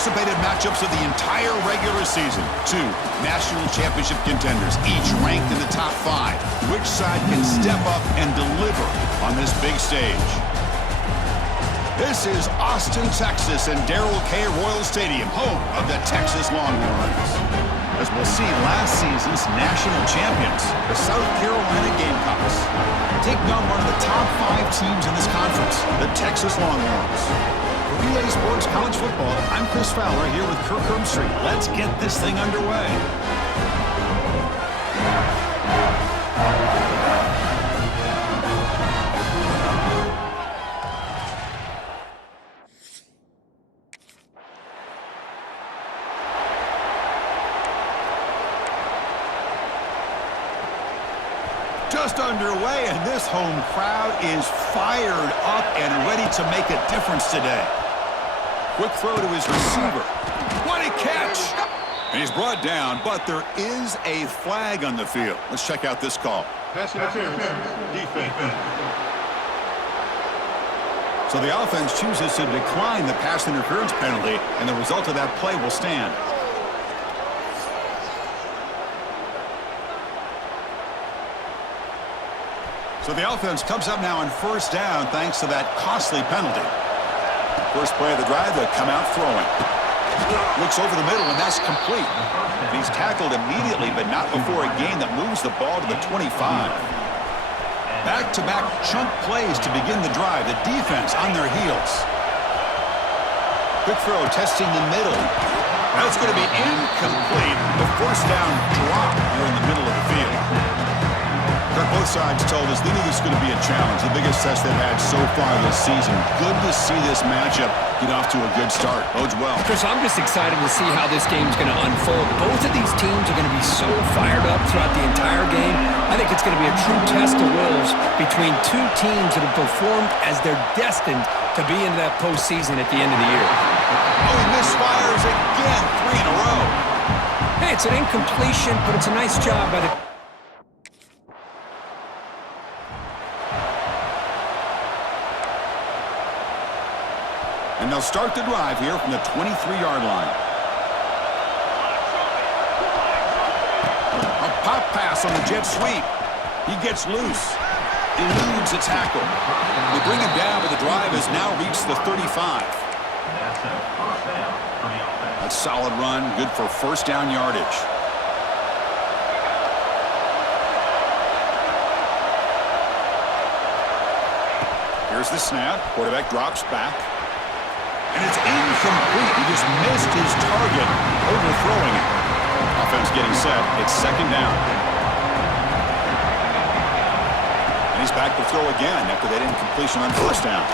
anticipated matchups of the entire regular season. Two national championship contenders, each ranked in the top 5. Which side can step up and deliver on this big stage? This is Austin, Texas, and Darrell K. Royal Stadium, home of the Texas Longhorns. As we'll see, last season's national champions, the South Carolina Gamecocks, taking on one of the top 5 teams in this conference, the Texas Longhorns. For Relay Sports College Football, I'm Chris Fowler here with Kirk Herbstreit. Let's get this thing underway. Just underway, and this home crowd is fired up and ready to make a difference today. Quick throw to his receiver. What a catch! And he's brought down, but there is a flag on the field. Let's check out this call. Pass interference, defense. So the offense chooses to decline the pass interference penalty, and the result of that play will stand. So the offense comes up now on first down thanks to that costly penalty. First play of the drive, they come out throwing. Looks over the middle, and that's complete. And he's tackled immediately, but not before a gain that moves the ball to the 25. Back-to-back chunk plays to begin the drive. The defense on their heels. Quick throw, testing the middle. That's going to be incomplete. The first down drop here in the middle of the field. Both sides told us they knew this was going to be a challenge, the biggest test they've had so far this season. Good to see this matchup get off to a good start. Bodes well. Chris, I'm just excited to see how this game's going to unfold. Both of these teams are going to be so fired up throughout the entire game. I think it's going to be a true test of wills between two teams that have performed as they're destined to be into that postseason at the end of the year. Oh, he misfires again, 3 in a row. Hey, it's an incompletion, but it's a nice job by the... And they'll start the drive here from the 23-yard line. A pop pass on the jet sweep. He gets loose. Eludes a tackle. They bring him down, but the drive has now reached the 35. That's a solid run, good for first down yardage. Here's the snap. Quarterback drops back. And it's incomplete. He just missed his target, overthrowing it. Offense getting set. It's second down. And he's back to throw again after that incompletion on first down.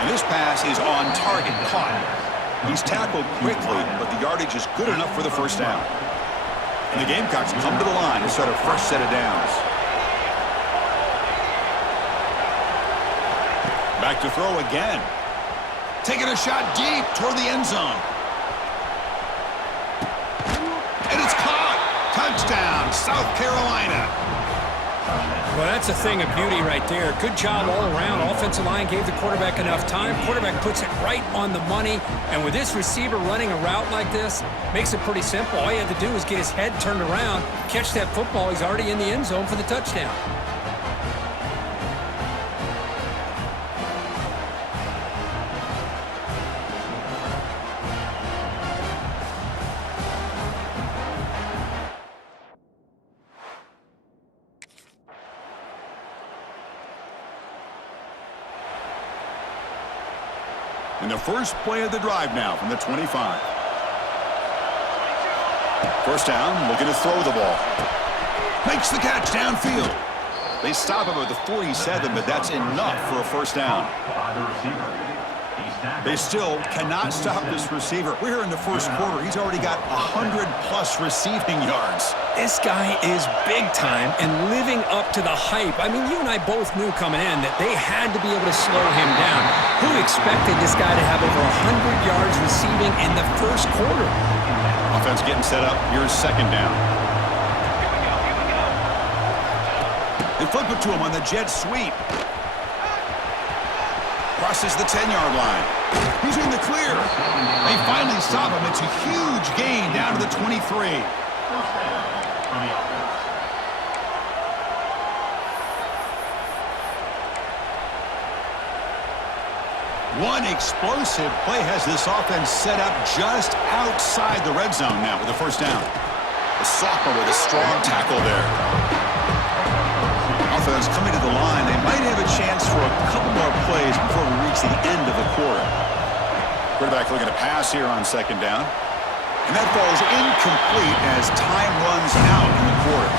And this pass is on target, caught. He's tackled quickly, but the yardage is good enough for the first down. And the Gamecocks come to the line to start a fresh set of downs. Back to throw again. Taking a shot deep toward the end zone. And it's caught. Touchdown, South Carolina. Well, that's a thing of beauty right there. Good job all around. Offensive line gave the quarterback enough time. Quarterback puts it right on the money. And with this receiver running a route like this, makes it pretty simple. All you have to do is get his head turned around, catch that football. He's already in the end zone for the touchdown. And the first play of the drive now from the 25. First down, looking to throw the ball. Makes the catch downfield. They stop him at the 47, but that's enough for a first down. They still cannot stop this receiver. We're here in the first quarter. He's already got 100-plus receiving yards. This guy is big time and living up to the hype. I mean, you and I both knew coming in that they had to be able to slow him down. Who expected this guy to have over 100 yards receiving in the first quarter? Offense getting set up. Here's second down. They flip it to him on the jet sweep. Crosses the 10-yard line. He's in the clear. They finally stop him. It's a huge gain down to the 23. One explosive play has this offense set up just outside the red zone now with a first down. The sophomore with a strong tackle there. Offense coming to the line. They might have a chance for a couple more plays before we reach the end of the quarter. Quarterback looking to pass here on second down. And that falls incomplete as time runs out in the quarter.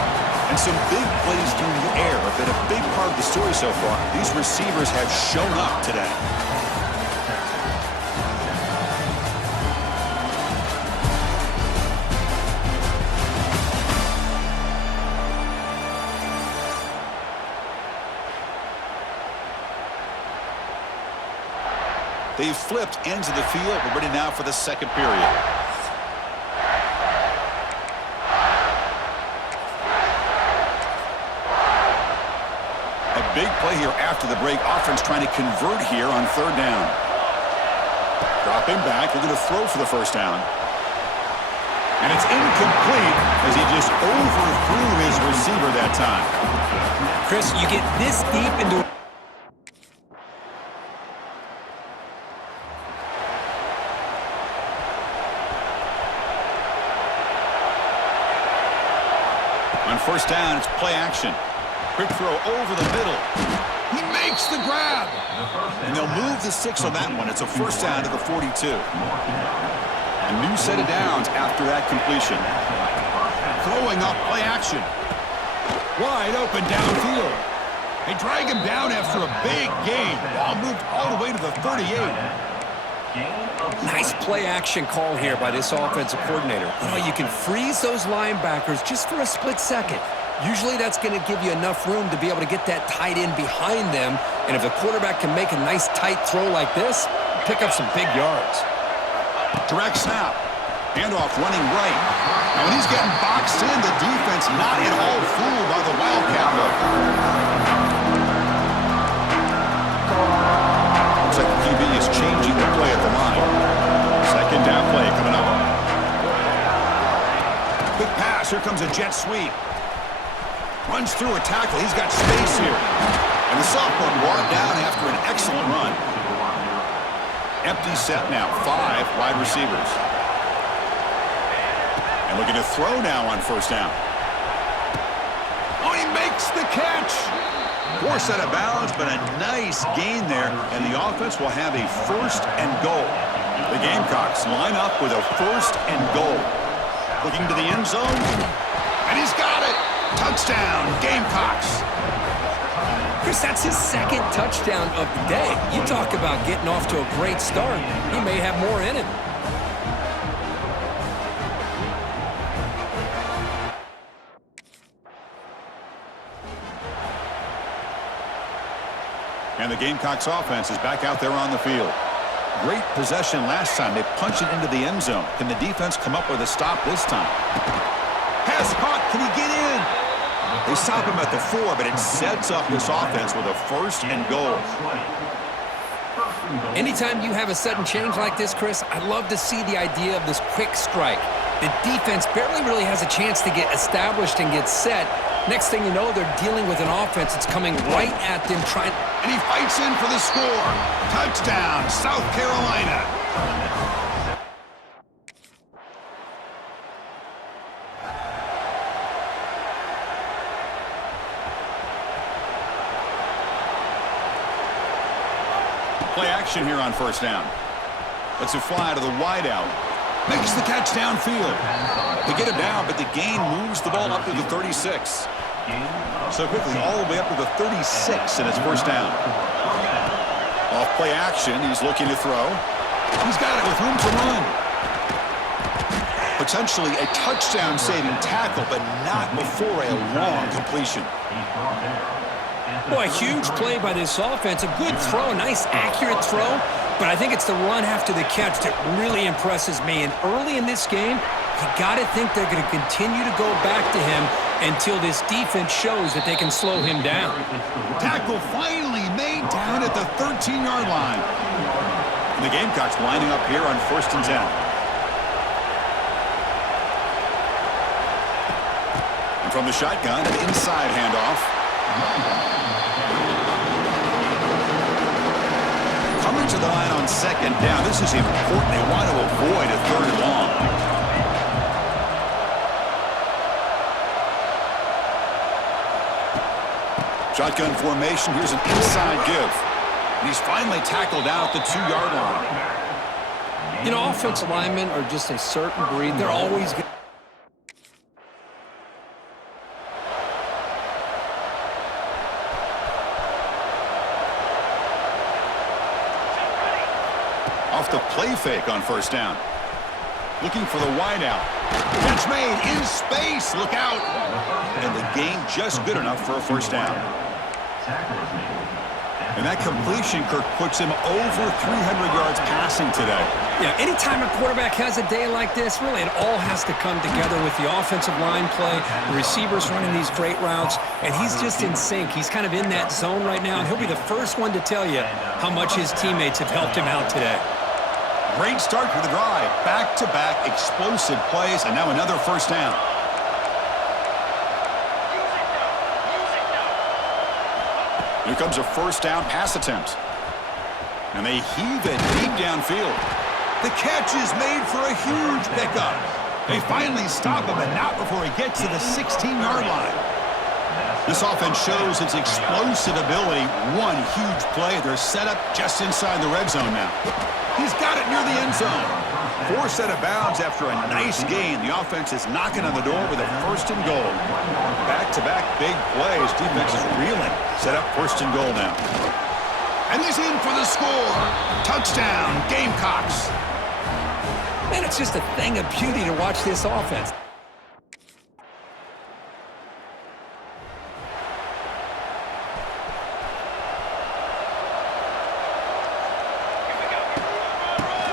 And some big plays through the air have been a big part of the story so far. These receivers have shown up today. They've flipped ends of the field. We're ready now for the second period. A big play here after the break. Offense trying to convert here on third down. Dropping back. They're going to throw for the first down. And it's incomplete as he just overthrew his receiver that time. Chris, you get this deep into... On first down, it's play action. Quick throw over the middle. He makes the grab. And they'll move the 6 on that one. It's a first down to the 42. A new set of downs after that completion. Throwing up play action. Wide open downfield. They drag him down after a big gain. Ball moved all the way to the 38. Nice play-action call here by this offensive coordinator. You can freeze those linebackers just for a split second. Usually that's going to give you enough room to be able to get that tight end behind them. And if the quarterback can make a nice tight throw like this, pick up some big yards. Direct snap. Handoff running right. Now when he's getting boxed in, the defense not at all fooled by the Wildcat look. Looks like the QB is changing the play at the line. Second down play coming up. Quick pass. Here comes a jet sweep. Runs through a tackle. He's got space here. And the sophomore brought down after an excellent run. Empty set now. 5 wide receivers. And looking to throw now on first down. Oh, he makes the catch. Forced out of bounds, but a nice gain there. And the offense will have a first and goal. The Gamecocks line up with a first and goal. Looking to the end zone. And he's got it. Touchdown, Gamecocks. Chris, that's his second touchdown of the day. You talk about getting off to a great start. He may have more in him. And the Gamecocks offense is back out there on the field. Great possession last time. They punch it into the end zone. Can the defense come up with a stop this time? Pass caught. Can he get in? They stop him at the 4, but it sets up this offense with a first and goal. Anytime you have a sudden change like this, Chris, I love to see the idea of this quick strike. The defense barely really has a chance to get established and get set. Next thing you know, they're dealing with an offense that's coming right at them trying. And he fights in for the score. Touchdown, South Carolina. Play action here on first down. Lets it fly to the wideout. Makes the catch downfield. They get him down, but the gain moves the ball up to the 36. So quickly, all the way up to the 36 in his first down. Off play action, he's looking to throw. He's got it with room to run. Potentially a touchdown-saving tackle, but not before a long completion. Boy, huge play by this offense. A good throw, nice accurate throw. But I think it's the run after the catch that really impresses me. And early in this game, you got to think they're going to continue to go back to him until this defense shows that they can slow him down. Tackle finally made down at the 13-yard line. And the Gamecocks lining up here on 1st and 10. And from the shotgun, an inside handoff. Coming to the line on 2nd down. This is important. They want to avoid a 3rd and long. Shotgun formation. Here's an inside give. And he's finally tackled out at the 2-yard line. You know, offensive linemen are just a certain breed. They're always good. Off the play fake on 1st down. Looking for the wideout. Catch made in space. Look out. And the gain just good enough for a 1st down. And that completion, Kirk, puts him over 300 yards passing today. Yeah, anytime a quarterback has a day like this, really it all has to come together with the offensive line play, the receivers running these great routes, and he's just in sync. He's kind of in that zone right now, and he'll be the first one to tell you how much his teammates have helped him out today. Great start for the drive. Back-to-back explosive plays, and now another 1st down. Here comes a 1st down pass attempt. And they heave it deep downfield. The catch is made for a huge pickup. They finally stop him, but not before he gets to the 16-yard line. This offense shows its explosive ability. One huge play. They're set up just inside the red zone now. He's got it near the end zone. 4 set of bounds after a nice gain. The offense is knocking on the door with a 1st and goal. Back-to-back big plays. Defense is reeling. Set up 1st and goal now. And he's in for the score. Touchdown, Gamecocks. Man, it's just a thing of beauty to watch this offense.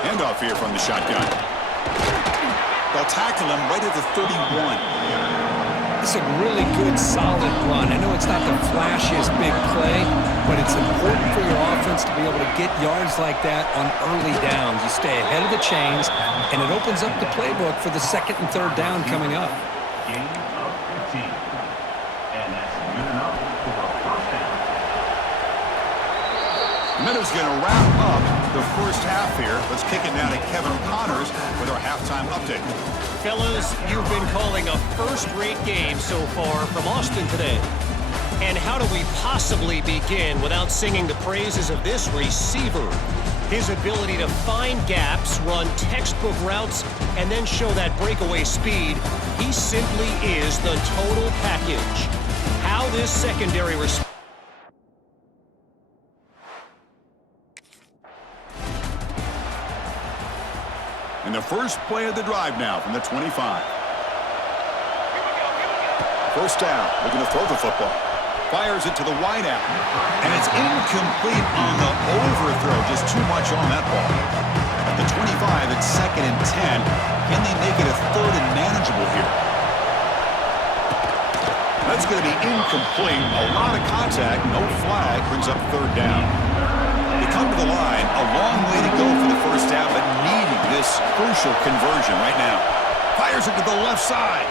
Handoff here from the shotgun. They'll tackle him right at the 31. It's a really good, solid run. I know it's not the flashiest big play, but it's important for your offense to be able to get yards like that on early downs. You stay ahead of the chains, and it opens up the playbook for the 2nd and 3rd down coming up. Gain of 15. And that's good enough for a 1st down. Meadows going to wrap up the 1st half here. Let's kick it now to Kevin Connors with our halftime update. Fellas, you've been calling a first-rate game so far from Austin today. And how do we possibly begin without singing the praises of this receiver? His ability to find gaps, run textbook routes, and then show that breakaway speed. He simply is the total package. How this secondary responds. And the first play of the drive now from the 25. 1st down, looking to throw the football. Fires it to the wideout. And it's incomplete on the overthrow. Just too much on that ball. At the 25, it's 2nd and 10. Can they make it a 3rd and manageable here? That's going to be incomplete. A lot of contact. No flag. Brings up 3rd down. They come to the line. A long way to go for the 1st down, but needing this crucial conversion right now. Fires it to the left side.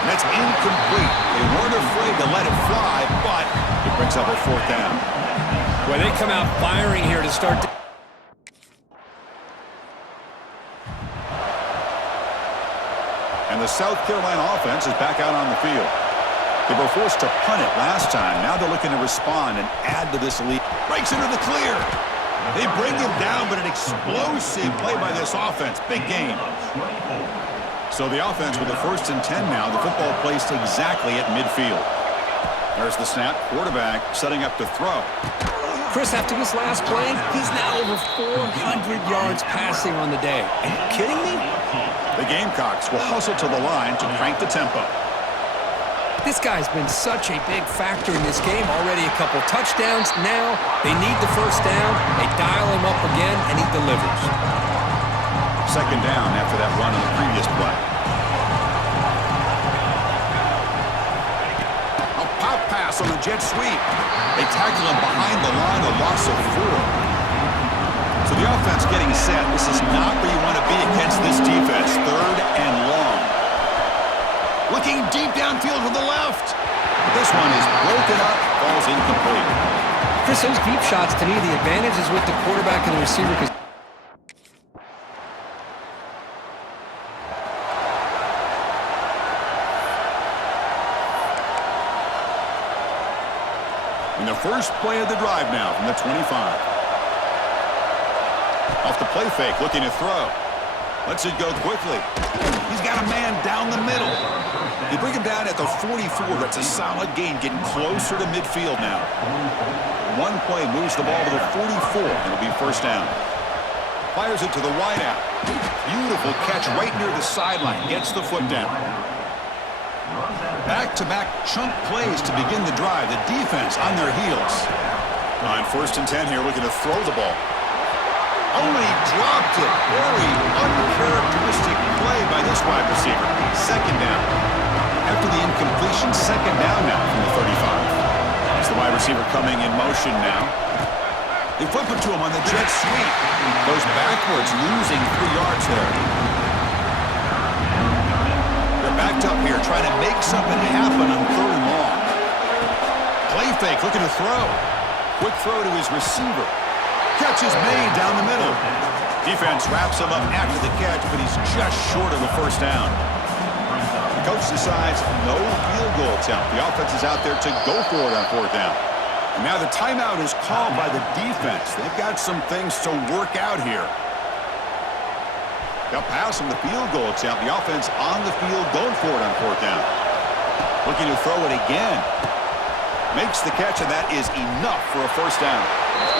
And that's incomplete. They weren't afraid to let it fly, but it brings up a 4th down. Well, they come out firing here to start. And the South Carolina offense is back out on the field. They were forced to punt it last time. Now they're looking to respond and add to this lead. Breaks into the clear. They bring him down, but an explosive play by this offense. Big game. So the offense with a 1st and 10 now. The football placed exactly at midfield. There's the snap. Quarterback setting up to throw. Chris, after this last play, he's now over 400 yards passing on the day. Are you kidding me? The Gamecocks will hustle to the line to crank the tempo. This guy's been such a big factor in this game. Already a couple touchdowns. Now they need the 1st down. They dial him up again, and he delivers. 2nd down after that run on the previous play. A pop pass on the jet sweep. They tackle him behind the line, a loss of 4. So the offense getting set. This is not where you want to be against this defense. 3rd and long. Looking deep downfield to the left. This one is broken up, falls incomplete. Chris, those deep shots, to me, the advantage is with the quarterback and the receiver. In the first play of the drive now from the 25. Off the play fake, looking to throw. Lets it go quickly. He's got a man down the middle. You bring him down at the 44. That's a solid gain, getting closer to midfield now. One play moves the ball to the 44. It'll be first down. Fires it to the wideout. Beautiful catch right near the sideline. Gets the foot down. Back-to-back chunk plays to begin the drive. The defense on their heels. On 1st and 10 here, looking to throw the ball. Only dropped it. Very uncharacteristic play by this wide receiver. 2nd down. After the incompletion, 2nd down now from the 35. As the wide receiver coming in motion now. They flip it to him on the jet sweep. Goes backwards, losing 3 yards there. They're backed up here, trying to make something happen on 3rd and long. Play fake, looking to throw. Quick throw to his receiver. Catch is made down the middle. Defense wraps him up after the catch, but he's just short of the first down. The coach decides no field goal attempt. The offense is out there to go for it on 4th down. And now the timeout is called by the defense. They've got some things to work out here. They'll pass him the field goal attempt. The offense on the field going for it on 4th down. Looking to throw it again. Makes the catch, and that is enough for a first down.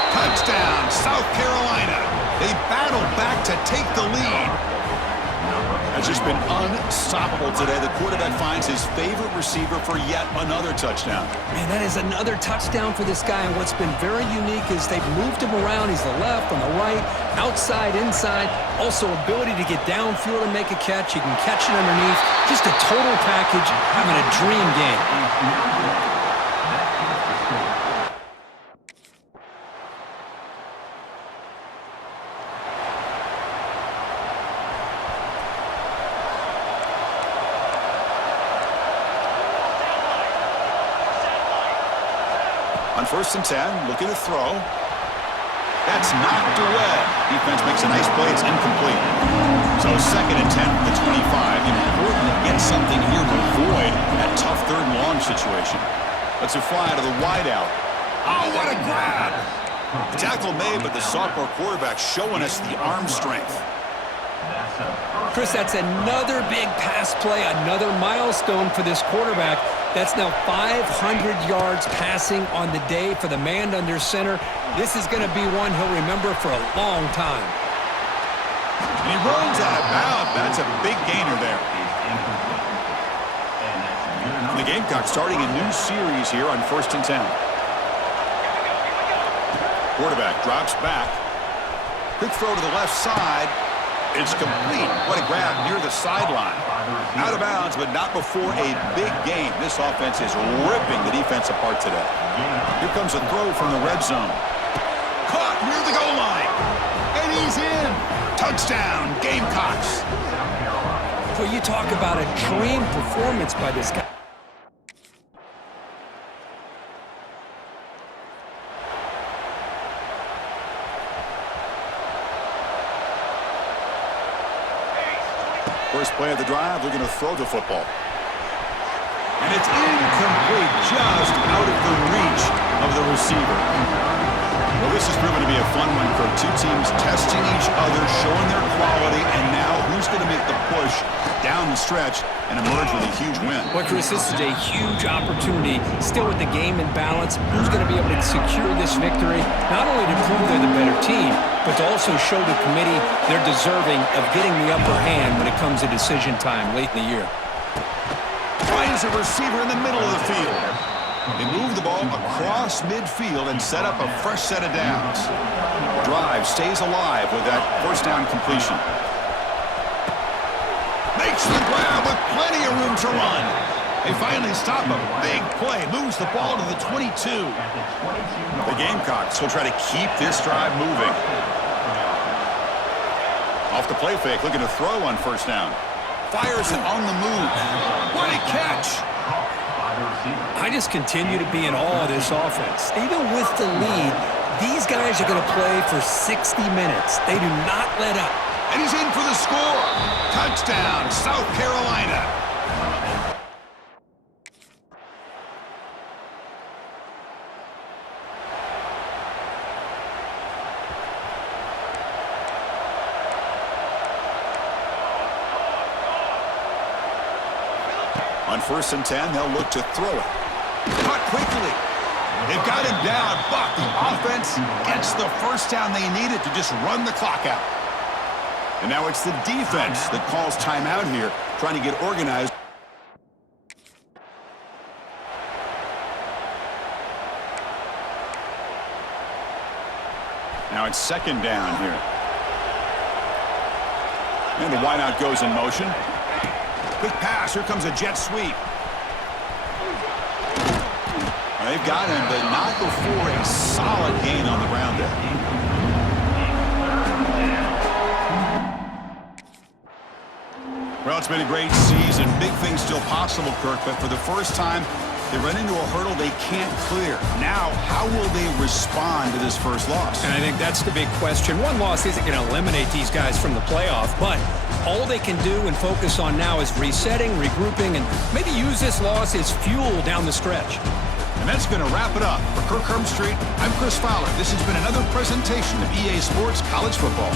Touchdown, South Carolina. They battle back to take the lead. Has just been unstoppable today. The quarterback finds his favorite receiver for yet another touchdown. Man, that is another touchdown for this guy. And what's been very unique is they've moved him around. He's the left, on the right, outside, inside. Also ability to get downfield and make a catch. You can catch it underneath. Just a total package, having a dream game. On 1st and 10, looking to throw. That's knocked away. Defense makes a nice play. It's incomplete. So 2nd and 10 from the 25. Important to get something here to avoid that tough 3rd and long situation. Lets it fly to the wideout. Oh, what a grab! The tackle made, but the sophomore quarterback showing us the arm strength. Chris, that's another big pass play, another milestone for this quarterback. That's now 500 yards passing on the day for the man under center. This is going to be one he'll remember for a long time. And he runs out of bounds. That's a big gainer there. The Gamecocks starting a new series here on 1st and 10. Quarterback drops back. Quick throw to the left side. It's complete. What a grab near the sideline. Out of bounds, but not before a big game. This offense is ripping the defense apart today. Here comes a throw from the red zone. Caught near the goal line. And he's in. Touchdown, Gamecocks. Well, you talk about a dream performance by this guy. First play of the drive, looking to throw the football. And it's incomplete, just out of the reach of the receiver. Well, this has proven to be a fun one for 2 teams testing each other, showing their quality, and now who's going to make the push down the stretch and emerge with a huge win. Well, Chris, this is a huge opportunity, still with the game in balance. Who's going to be able to secure this victory, not only to prove they're the better team, but to also show the committee they're deserving of getting the upper hand when it comes to decision time late in the year. Finds a receiver in the middle of the field. They move the ball across midfield and set up a fresh set of downs. Drive stays alive with that first down completion. Makes the grab with plenty of room to run. They finally stop a big play. Moves the ball to the 22. The Gamecocks will try to keep this drive moving. Off the play fake, looking to throw on first down. Fires it on the move. What a catch! I just continue to be in awe of this offense. Even with the lead, these guys are going to play for 60 minutes. They do not let up. And he's in for the score. Touchdown, South Carolina. On 1st and 10, they'll look to throw it. Caught quickly. They've got him down, but the offense gets the first down they needed to just run the clock out. And now it's the defense that calls timeout here, trying to get organized. Now it's 2nd down here. And the wideout goes in motion. Quick pass. Here comes a jet sweep. They've got him, but not before a solid gain on the ground there. Well, it's been a great season. Big things still possible, Kirk, but for the first time, they run into a hurdle they can't clear. Now, how will they respond to this first loss? And I think that's the big question. One loss isn't going to eliminate these guys from the playoff, but all they can do and focus on now is resetting, regrouping, and maybe use this loss as fuel down the stretch. And that's going to wrap it up. For Kirk Street, I'm Chris Fowler. This has been another presentation of EA Sports College Football.